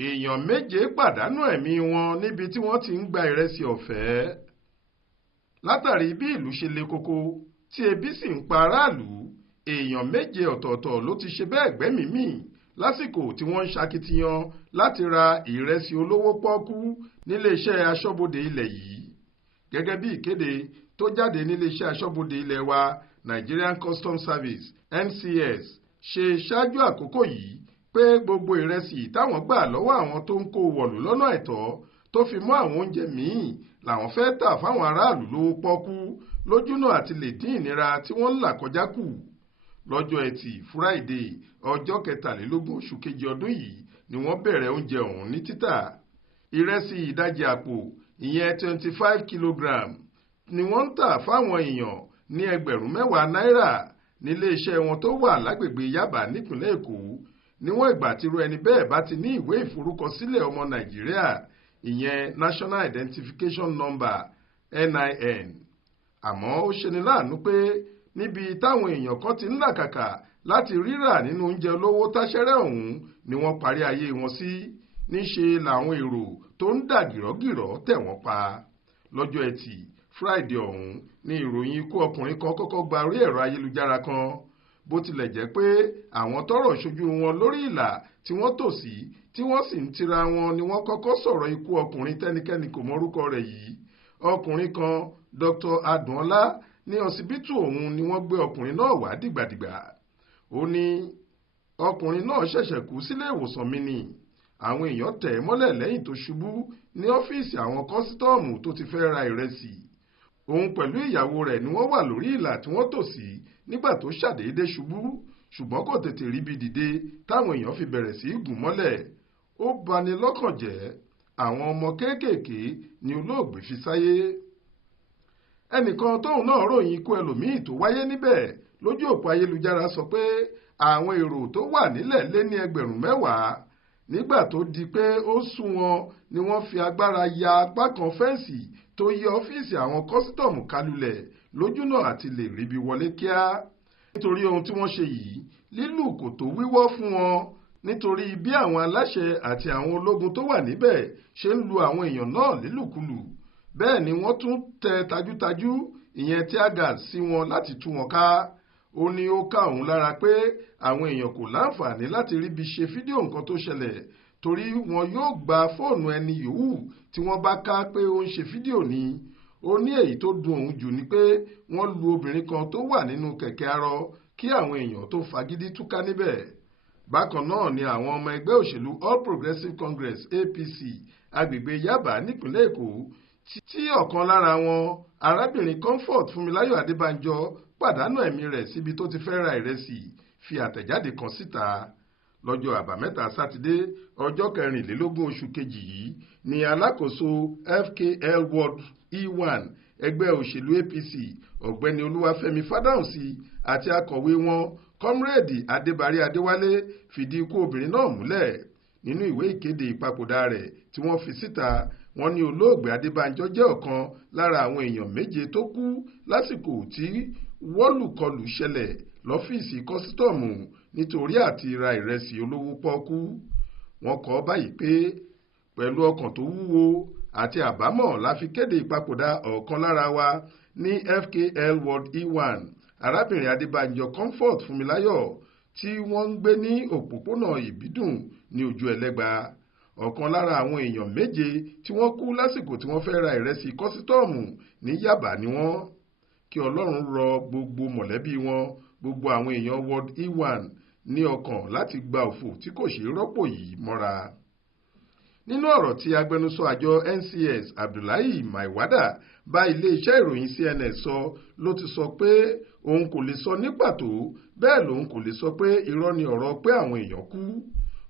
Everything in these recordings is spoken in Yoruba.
èèyàn méje pàdánù ẹ̀mí wọn níbi tí wọ́n ti ń gba ìrẹsì ọ̀fẹ́. látàrí bí ìlú ṣe le koko tí ebi sì ń pa aráàlú, èèyàn méje ọ̀tọ̀ọ̀tọ̀ ló ti ṣe bẹ́ẹ̀ gbẹ́mìí mì lásìkò tí wọ́n ń ṣakitiyan láti ra ìrẹsì olówó pọ́ọ́kú níléeṣẹ́ aṣọ́bodè ilẹ̀ yìí. gẹ́gẹ́ bí ìkéde tó jáde níléeṣẹ́ aṣọ́bodè ilẹ̀ wa Nigerian Customs Service NCS ṣe ṣáájú àkókò yìí pé gbogbo ìrẹsì táwọn gbà lọ́wọ́ àwọn tó ń kó wọ̀lú lọ́nà àìtọ́ tó fi mọ́ àwọn oúnjẹ míì làwọn fẹ́ tà fáwọn aráàlú lówó pọ́ọ́kú lójúnà àti lè dín ìnira tí wọ́n ń là kọjá kù. lọ́jọ́ ẹtì Friday ọjọ́ 23 oṣù kejì ọdún yìí ni wọ́n bẹ̀rẹ̀ oúnjẹ ọ̀hún ní títà. ìrẹsì ìdajì àpò ìyẹn 25 kilogram ni wọ́n ń tà fáwọn èèyàn ní ẹgbẹ̀rún 10 náírà nílé iṣẹ́ wọn tó wà lágbègbè Yaba nípìnlẹ̀ Èkó níwọ̀n ìgbà tírú ẹni bẹ́ẹ̀ bá ti ní ìwé ìforúkọsílẹ̀ ọmọ Nàìjíríà ìyẹn National Identification Number NIN. àmọ́ ó ṣeni láàánú pé níbi táwọn èèyàn kan ti ń làkàkà láti rírà nínú oúnjẹ olówó táṣẹ́rẹ́ ọ̀hún ni wọ́n parí ayé wọn sí. níṣe làwọn èrò tó ń dà gìrọ́gìrọ́ tẹ̀ wọ́n pa. lọ́jọ́ ẹtì Friday ọ̀hún ni ìròyìn ikú ọkùnrin kan kọ́kọ́ gba orí ẹ̀rọ ayélujára kan. bó tilẹ̀ jẹ́ pé àwọn tọ́rọ̀ ṣojú wọn lórí ìlà tí wọ́n tò sí tí wọ́n sì ń tira wọn ni wọ́n kọ́kọ́ sọ̀rọ̀ ikú ọkùnrin tẹ́nikẹ́ni kò mọrúkọ rẹ̀ yìí. ọkùnrin kan Dr. Adùnọlá ní ọsibítù ọ̀hún ni wọ́n gbé ọkùnrin náà wá dìgbàdìgbà. ó ní ọkùnrin náà ṣẹ̀ṣẹ̀ kú sílé ìwòsàn mi ni àwọn èèyàn tẹ̀ ẹ́ mọ́lẹ̀ lẹ́yìn tó ṣubú ní ọ́fíìsì àwọn kọ́sítọ́ọ̀mù tó ti fẹ́ ra ìrẹsì. òun pẹ̀lú ìyàwó rẹ̀ ni wọ́n wà lórí ìlà tí wọ́n tò sí nígbà tó ṣàdédé ṣubú ṣùgbọ́n kò tètè ríbi dìde táwọn èèyàn fi bẹ̀rẹ̀ sí í gùn mọ́lẹ̀. ó bani lọ́kàn jẹ́ àwọn ọmọ kéékèèké ni olóògbé fi sáyé. ẹnìkan tóun náà ròyìn ikú ẹlòmíì tó wáyé níbẹ̀ lójú òpó ayélujára sọ pé àwọn èrò tó wà nílẹ̀ lé ní ẹgbẹ̀rún 10. nígbà tó di pé ó sún wọn ni wọ́n fi agbára ya apá kan fẹ́ǹsì tó yẹ ọ́fíìsì àwọn kọ́sítọ́ọ̀mù kalulẹ̀ lójúnà àti lè ríbi wọlé kíá. nítorí ohun tí wọ́n ṣe yìí lílù kò tó wíwọ́ fún wọn nítorí bí àwọn aláṣẹ àti àwọn ológun tó wà níbẹ̀ ṣe ń lu àwọn èèyàn náà lílùkulù. bẹ́ẹ̀ ni wọ́n tún tẹ tajútajú ìyẹn tear gas sí wọn láti tú wọn ká. ó ní ó ká òun lára pé àwọn èèyàn kò láǹfààní láti ríbi ṣe fídíò nǹkan tó ṣẹlẹ̀ torí wọn yóò gba fóònù ẹni yòówù tí wọ́n bá ká pé ó ń ṣe fídíò ni. ó ní èyí tó dùn òun jù ni pé wọ́n lu obìnrin kan tó wà nínú kẹ̀kẹ́ arọ kí àwọn èèyàn tó fagídí túká níbẹ̀. bákan náà ni àwọn ọmọ ẹgbẹ́ òṣèlú All Progressives Congress APC agbègbè Yaba nípìnlẹ̀ Èkó tí ọ̀kan lára wọn arábìnrin Comfort Fúnmiláyọ̀ Adébánjọ pàdánù ẹ̀mí rẹ̀ síbi tó ti fẹ́ ra ìrẹsì fi àtẹ̀jáde kan síta. lọ́jọ́ àbámẹ́ta sátidé ọjọ́ 24 oṣù kejì yìí ni alákòóso FKL Ward Eeyan ẹgbẹ́ òṣèlú APC ọ̀gbẹ́ni Olúwafẹ́mi Fádàùnsì àti akọ̀wé wọn Comrade Adébárí Adéwálé fìdí ikú obìnrin náà múlẹ̀. nínú ìwé ìkéde ìpapòdà rẹ̀ tí wọ́n fi síta wọ́n ní olóògbé Adébánjọ jẹ́ ọ̀kan lára àwọn èèyàn méje tó kú lásìkò tí wọ́lùkọlù ṣẹlẹ̀ lọ́fíìsì kọ́sítọ́ọ̀mù nítorí àti ra ìrẹsì olówó pọ́ọ́kú. wọ́n kọ báyìí pé pẹ̀lú ọkàn tó wúwo àti àbámọ̀ la fi kéde ìpapòdà ọ̀kan lára wa ní FKL Ward Eeyan arábìnrin Adébánjọ Comfort Fúnmiláyọ̀ tí wọ́n ń gbé ní òpópónà Ìbídùn ní Ojú Ẹlẹ́gba. ọ̀kan lára àwọn èèyàn méje tí wọ́n kú lásìkò tí wọ́n fẹ́ ra ìrẹsì kọ́sítọ́ọ̀mù ní Yaba ni wọ́n. kí Ọlọ́run rọ gbogbo mọ̀lẹ́bí wọn gbogbo àwọn èèyàn Ward Eeyan ní ọkàn láti gba òfò tí kò ṣeé rọ́pò yìí mọ́ra. nínú ọ̀rọ̀ tí agbẹnusọ àjọ NCS Abdullahi Maiwada bá iléeṣẹ́ ìròyìn CNN sọ ló ti sọ pé òun kò lè sọ ní pàtó bẹ́ẹ̀ lòun kò lè sọ pé irọ́ ni ọ̀rọ̀ pé àwọn èèyàn kú.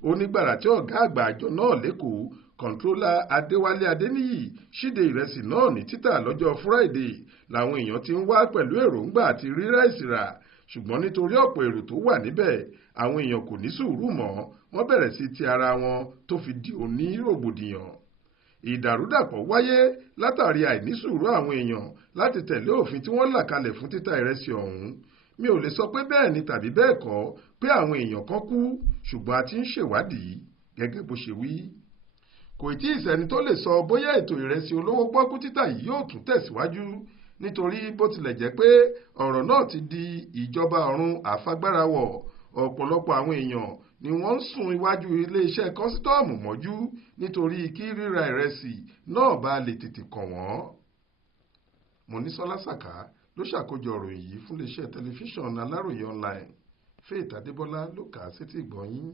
ó nígbàrà tí ọ̀gá àgbà àjọ náà lẹ́kọ̀ọ́ kọ̀ǹtrólà Adéwálé Adéníyì ṣíde ìrẹsì náà ní títà lọ́jọ́ Friday làwọn èèyàn ti ń wá pẹ̀lú èròǹgbà àti rí ráìsì rà ṣùgbọ́n nítorí ọ̀pọ̀ èrò tó wà níbẹ̀ àwọn èèyàn kò ní sùúrù mọ́ wọ́n bẹ̀rẹ̀ sí ti ara wọn tó fi di òní rògbòdìyàn. ìdàrúdàpọ̀ wáyé látàrí àìnísùúrù àwọn èèyàn láti tẹ̀lé òfin tí wọ́n là kalẹ̀ fún títà ìrẹsì ọ̀hún. mi ò lè sọ pé bẹ́ẹ̀ ni tàbí bẹ́ẹ̀ kọ́ pé àwọn èèyàn kan kú ṣùgbọ́n a ti ń ṣèwádìí. gẹ́gẹ́ bó ṣe wí. Kò tí ì sẹ́ni tó lè sọ bóyá ètò ìrẹsì olówó pọ́kú títà yìí yóò tún tẹ̀síwájú nítorí bó tilẹ̀ jẹ́ pé ọ̀rọ̀ náà ti di ìjọba ọ̀run àfagbárawọ̀. Ọ̀pọ̀lọpọ̀ àwọn èèyàn ni wọ́n ń sùn iwájú iléeṣẹ́ kọ́sítọ́ọ̀mù mọ́jú nítorí kí ríra ìrẹsì náà bá lè tètè kàn wọ́n. Mọ́nísọ́lá Sàká ló ṣàkójọ ọ̀rọ̀ yìí fún iléeṣẹ́ tẹlifíṣàn Aláròye online. Faith Adébọ́lá ló kà á sétí ìgbọ́ yín.